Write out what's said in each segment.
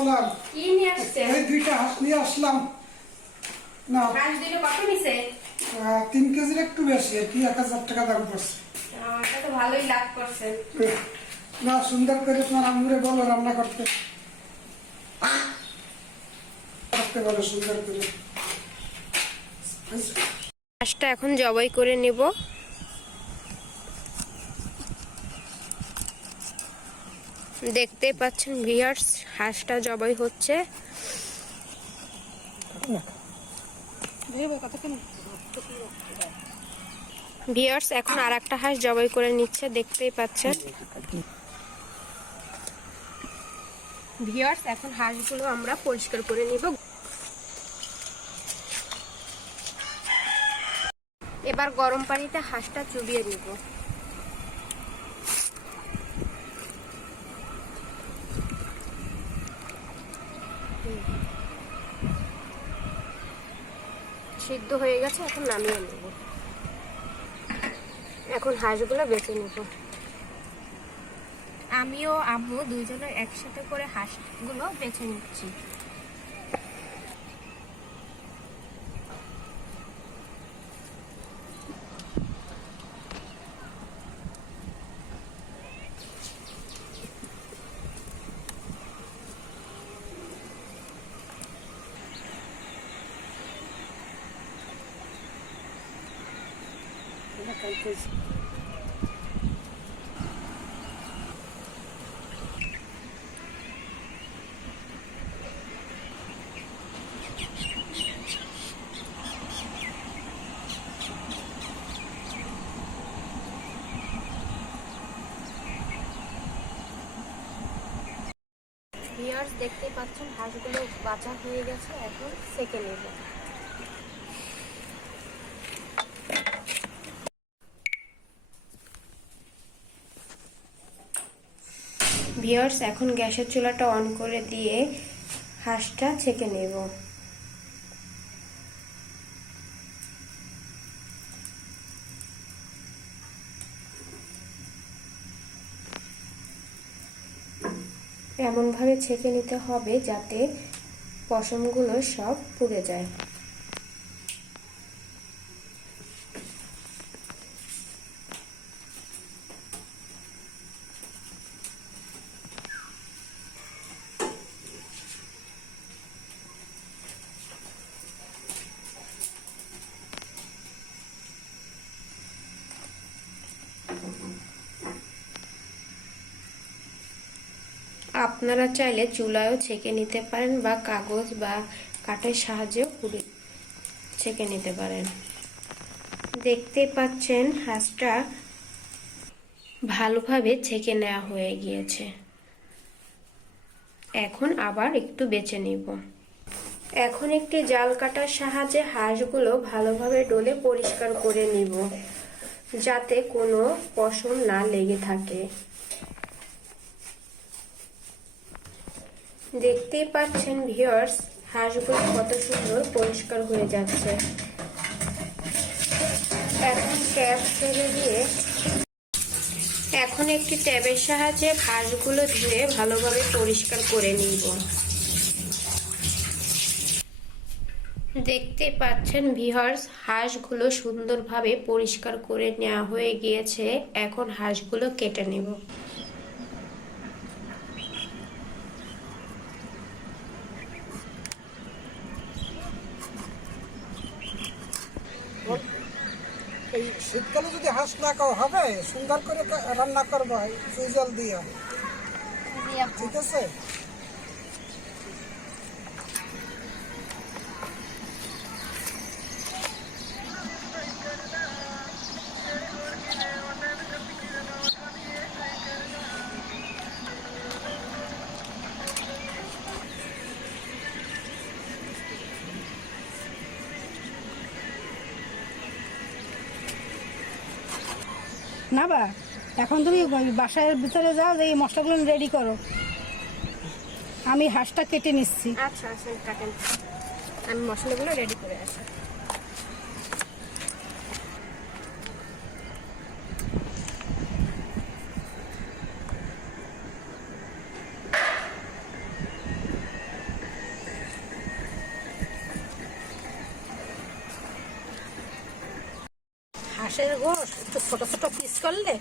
আসসালাম। কি নিয়ে আসছে? এই দুইটা হাঁস নিয়ে আসলাম। না, হাঁস দুটো কত নিছে? 3 কেজির একটু বেশি, কি 1000 টাকা দাম পড়ছে। এটা তো ভালোই লাভ করছে। না, সুন্দর করে তোমার আম্মুরে বলো রান্না করতে করতে বলো সুন্দর করে। হাঁসটা এখন জবাই করে নেব। দেখতে পাচ্ছেন ভিউয়ার্স, হাঁসটা জবাই হচ্ছে। ভিউয়ার্স এখন আরেকটা হাঁস জবাই করে নিচ্ছে, দেখতেই পাচ্ছেন। ভিউয়ার্স এখন হাঁসগুলো আমরা পরিষ্কার করে নিব। এবার গরম পানিতে হাঁসটা চুবিয়ে নিব। সিদ্ধ হয়ে গেছে, এখন নামিয়ে নেব। এখন হাঁসগুলো বেছে নেব। আমিও আম্মু দুইজনে একসাথে করে হাঁসগুলো বেছে নিচ্ছি। ভিউয়ার্স দেখতেই পাচ্ছেন হাঁসগুলো বাছা হয়ে গেছে, এখন সেকে নেব। ভিউয়ার্স এখন গ্যাসের চুলাটা অন করে দিয়ে হাঁসটা ছেঁকে নেব। এমনভাবে ছেঁকে নিতে হবে যাতে পশমগুলো সব পুড়ে যায়। আপনারা চাইলে চুলায়ও ছেঁকে নিতে পারেন বা কাগজ বা কাঠের সাহায্যেও ছেঁকে নিতে পারেন। দেখতে পাচ্ছেন হাঁসটা ভালোভাবে ছেঁকে নেওয়া হয়ে গিয়েছে। এখন আবার একটু বেছে নিব। এখন একটি জাল কাটার সাহায্যে হাঁসগুলো ভালোভাবে ডলে পরিষ্কার করে নিব, যাতে কোনো পশম না লেগে থাকে। দেখতেই পাচ্ছেন ভিউয়ার্স, হাঁসগুলো কত সুন্দর পরিষ্কার হয়ে যাচ্ছে। এখন ট্যাপ ছেড়ে দিয়ে এখন একটি ট্যাবের সাহায্যে হাঁসগুলো ধুয়ে ভালোভাবে পরিষ্কার করে নিব। দেখতে পাচ্ছেন ভিউয়ার্স, হাঁসগুলো সুন্দরভাবে পরিষ্কার করে নেওয়া হয়ে গিয়েছে। এখন হাঁসগুলো কেটে নেব। এই শীতকালে যদি হাঁস না খাওয়া হবে, সুন্দর করে রান্না করবো চুই জল দিয়ে, ঠিক আছে? না বা এখন তুমি বাসার ভিতরে যাও, এই মশলাগুলো রেডি করো। আমি হাঁসটা কেটে নিচ্ছি। আচ্ছা আচ্ছা, কাটেন, আমি মশলাগুলো রেডি করে আসি। হাঁসের গোশ একটু ছোট ছোট পিস করলে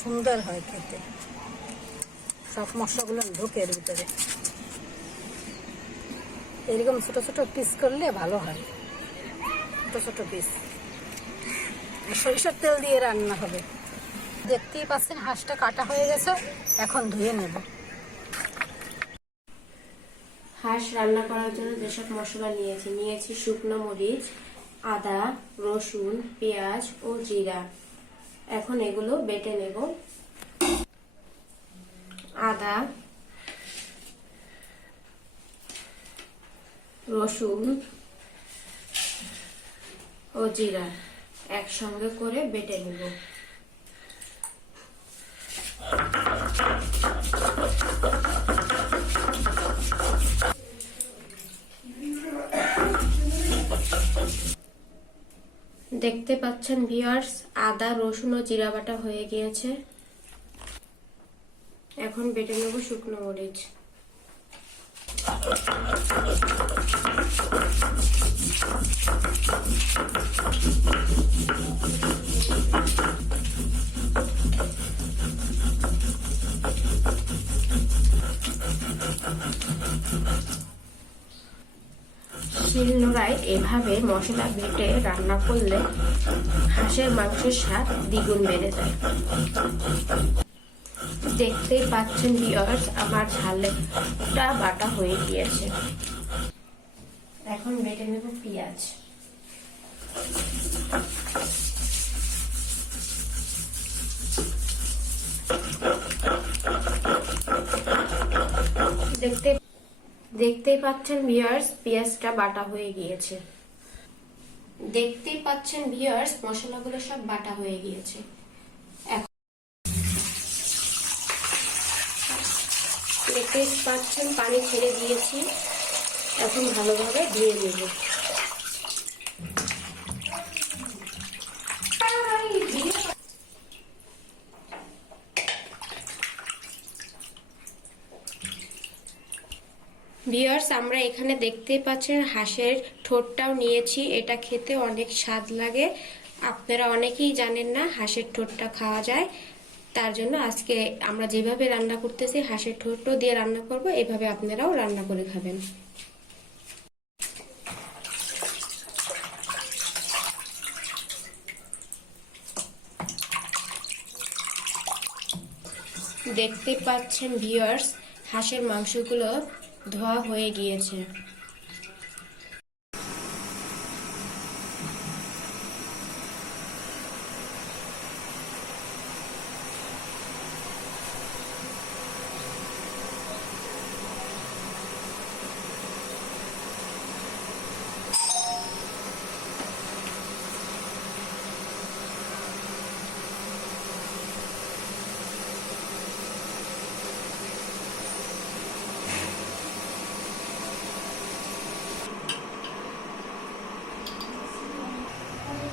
সুন্দর হয় খেতে, সব মশলাগুলো ঢোকে এর ভিতরে। এরকম ছোট ছোট পিস করলে ভালো হয়, ছোট ছোট পিস। সরিষার তেল দিয়ে রান্না হবে। দেখতেই পাচ্ছেন হাঁসটা কাটা হয়ে গেছে, এখন ধুয়ে নেব। হাঁস রান্না করার জন্য যেসব মশলা নিয়েছি শুকনো মরিচ, আদা, রসুন, পেঁয়াজ ও জিরা। এখন এগুলো বেটে নেব। আদা, রসুন ও জিরা একসঙ্গে করে বেটে নেব। দেখতে পাচ্ছেন ভিউয়ার্স, আদা, রসুন ও জিরা বাটা হয়ে গিয়েছে। এখন বেটে নেব শুকনো মরিচ। শিলনোড়ায় এভাবে মশলা বেটে রান্না করলে হাঁসের মাংসের স্বাদ দ্বিগুণ বেড়ে যায়। দেখতেই পাচ্ছেন ভিউয়ার্স, আমার ঝালটা বাটা হয়ে গিয়েছে। এখন বেটে নেব পেঁয়াজ। দেখতেই পাচ্ছেন ভিউয়ার্স, পেঁয়াজটা বাটা হয়ে গিয়েছে। দেখতেই পাচ্ছেন ভিউয়ার্স, মশলাগুলো সব বাটা হয়ে গিয়েছে। দেখতেই পাচ্ছেন পানি ছেড়ে দিয়েছি। এখন ভালোভাবে ধুয়ে নেব। ভিউয়ার্স, আমরা এখানে দেখতে পাচ্ছেন হাঁসের ঠোঁটটাও নিয়েছি। এটা খেতে অনেক স্বাদ লাগে। আপনারা অনেকেই জানেন না হাঁসের ঠোঁটটা খাওয়া যায়। তার জন্য আজকে আমরা যেভাবে রান্না করতেছি হাঁসের ঠোঁটও দিয়ে রান্না করব, এভাবে আপনারাও রান্না করে খাবেন। দেখতে পাচ্ছেন ভিউয়ার্স, হাঁসের মাংসগুলো ধোয়া হয়ে গিয়েছে।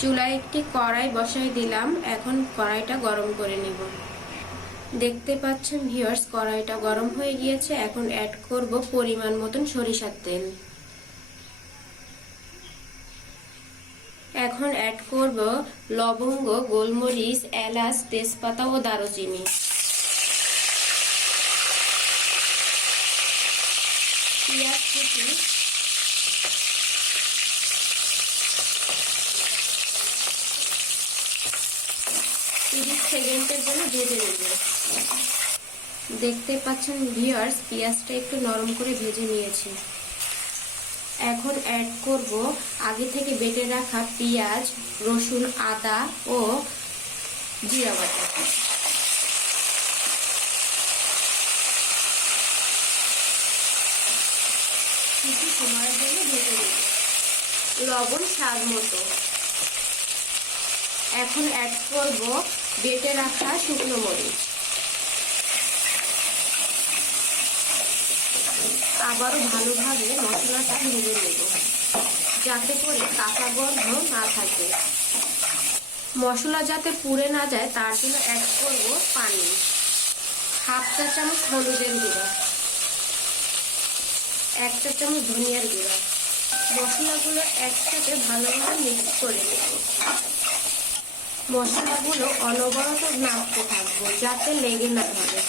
চুলায় একটি কড়াই বসাই দিলাম। এখন কড়াইটা গরম করে নেব। দেখতে পাচ্ছেন ভিউয়ার্স, কড়াইটা গরম হয়ে গিয়েছে। এখন অ্যাড করব পরিমাণ মতন সরিষার তেল। এখন অ্যাড করব লবঙ্গ, গোলমরিচ, এলাচ, তেজপাতা ও দারুচিনি। পেঁয়াজ কুচি, 30 সেকেন্ডের জন্য ভেজে নেব। দেখতে পাচ্ছেন ভিউয়ার্স, পেঁয়াজটা একটু নরম করে ভেজে নিয়েছি। এখন অ্যাড করব আগে থেকে বেটে রাখা পেঁয়াজ, রসুন, আদা ও জিরা বাটা। কিছু সময়ের জন্য ভেজে নেব। লবণ স্বাদ মতো। এখন অ্যাড করব বেটে রাখা শুকনো মরিচ। আবারও ভালোভাবে মশলাটা ভেজে নেব, যাতে করে কাঁচা গন্ধ না থাকে। মশলা যাতে পুড়ে না যায় তার জন্য অ্যাড করব পানি। 1/2 চা চামচ হলুদের গুঁড়া, 1 চা চামচ ধনিয়ার গুঁড়া। মশলাগুলো একসাথে ভালোভাবে মিক্স করে নেব। মশলাগুলো অনবরত নাড়তে থাকবো যাতে লেগে না ধরে।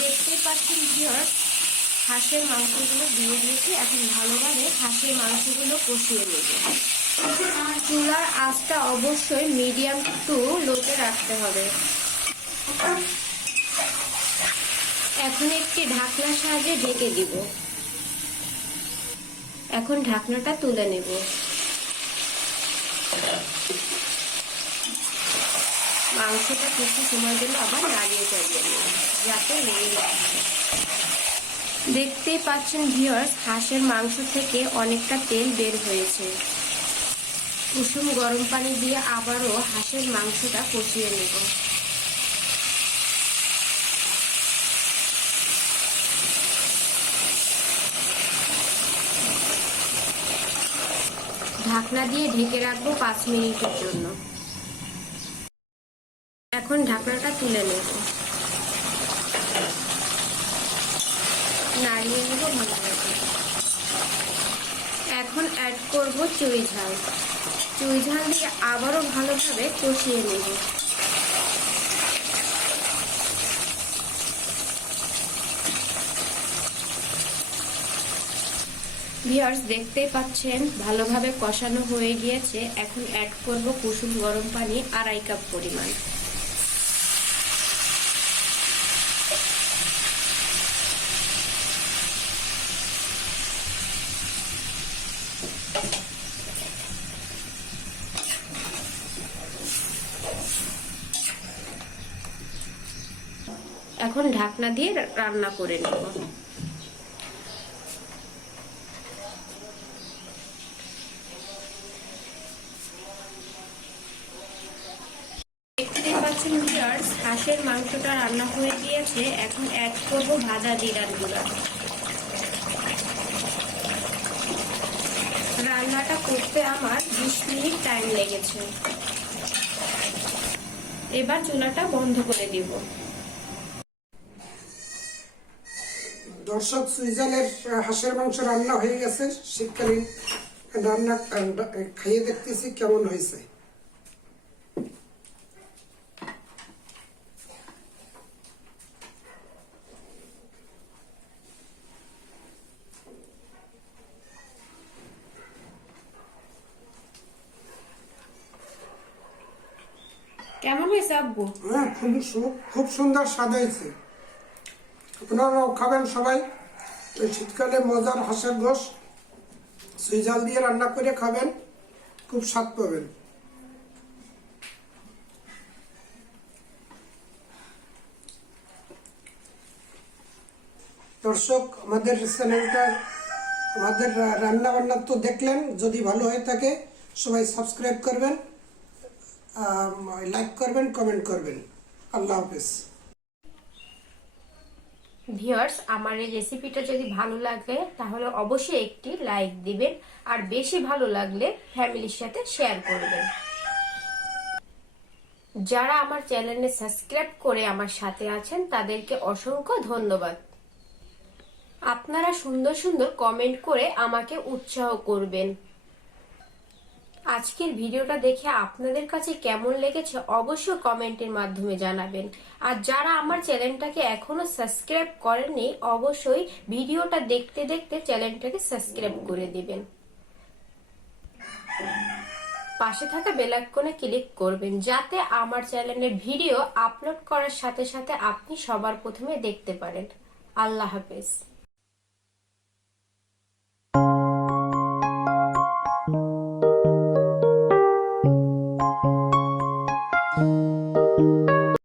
দেখতেই পাচ্ছেন ভিউয়ার্স, হাঁসের মাংসগুলো দিয়ে দিয়েছি। এখন ভালোভাবে হাঁসের মাংসগুলো কষিয়ে নেব। চুলার আঁচটা অবশ্যই মিডিয়াম টু লোতে রাখতে হবে। এখন একটি ঢাকনার সাহায্যে ঢেকে দিব। এখন ঢাকনাটা তুলে নেব। মাংসটা কিছু সময় জন্য আবার নাড়িয়ে চালিয়ে নেব যাতে লেগে যায়। দেখতেই পাচ্ছেন ভিউয়ার্স, হাঁসের মাংস থেকে অনেকটা তেল বের হয়েছে। কুসুম গরম পানি দিয়ে আবারও হাঁসের মাংসটা কষিয়ে নেব। ঢাকনা দিয়ে ঢেকে রাখবো 5 মিনিটের জন্য। এখন ঢাকনাটা তুলে নেব, নাড়িয়ে নেব ভালোভাবে। এখন অ্যাড করব চুই ঝাল। চুই ঝাল দিয়ে আবারও ভালোভাবে কষিয়ে নেব। ভিউয়ার্স, দেখতেই পাচ্ছেন ভালোভাবে কষানো হয়ে গিয়েছে। এখন অ্যাড করব কুসুম গরম পানি 2.5 কাপ পরিমাণ। এখন ঢাকনা দিয়ে রান্না করে নেব। দেখতে পাচ্ছেন ভিউয়ার্স, হাঁসের মাংসটা রান্না হয়ে গিয়েছে। এখন অ্যাড করব ভাজা জিরার গুঁড়া। রান্নাটা করতে আমার 20 মিনিট টাইম লেগেছে। এবার চুলাটা বন্ধ করে দিব। দর্শক, সুইজারল্যান্ডের হাঁসের মাংস রান্না হয়ে গেছে। শীতকালীন রান্না খাইয়ে দেখতেছি কেমন হয়েছে। কেমন হয়েছে আব্বু? হ্যাঁ, খুব সুন্দর স্বাদ হয়েছে। আপনারাও খাবেন সবাই। এই শীতকালে মজার হাঁসের গোশ সুইজাল দিয়ে রান্না করে খাবেন, খুব স্বাদ পাবেন। দর্শক, আমাদের চ্যানেলটা, আমাদের রান্না বান্না তো দেখলেন। যদি ভালো হয়ে থাকে সবাই সাবস্ক্রাইব করবেন, লাইক করবেন, কমেন্ট করবেন। আল্লাহ হাফেজ। ভিউয়ার্স, আমার এই রেসিপিটা যদি ভালো লাগে তাহলে অবশ্যই একটি লাইক দিবেন, আর বেশি ভালো লাগলে ফ্যামিলির সাথে শেয়ার করবেন। যারা আমার চ্যানেলে সাবস্ক্রাইব করে আমার সাথে আছেন তাদেরকে অসংখ্য ধন্যবাদ। আপনারা সুন্দর সুন্দর কমেন্ট করে আমাকে উৎসাহ করবেন। আজকের ভিডিওটা দেখে আপনাদের কাছে কেমন লেগেছে অবশ্যই কমেন্টের মাধ্যমে জানাবেন। আর যারা আমার চ্যানেলটাকে এখনো সাবস্ক্রাইব করেননি অবশ্যই ভিডিওটা দেখতে দেখতে চ্যানেলটাকে সাবস্ক্রাইব করে দিবেন। পাশে থাকা বেল আইকনে ক্লিক করবেন যাতে আমার চ্যানেলের ভিডিও আপলোড করার সাথে সাথে আপনি সবার প্রথমে দেখতে পারেন। আল্লাহ হাফেজ।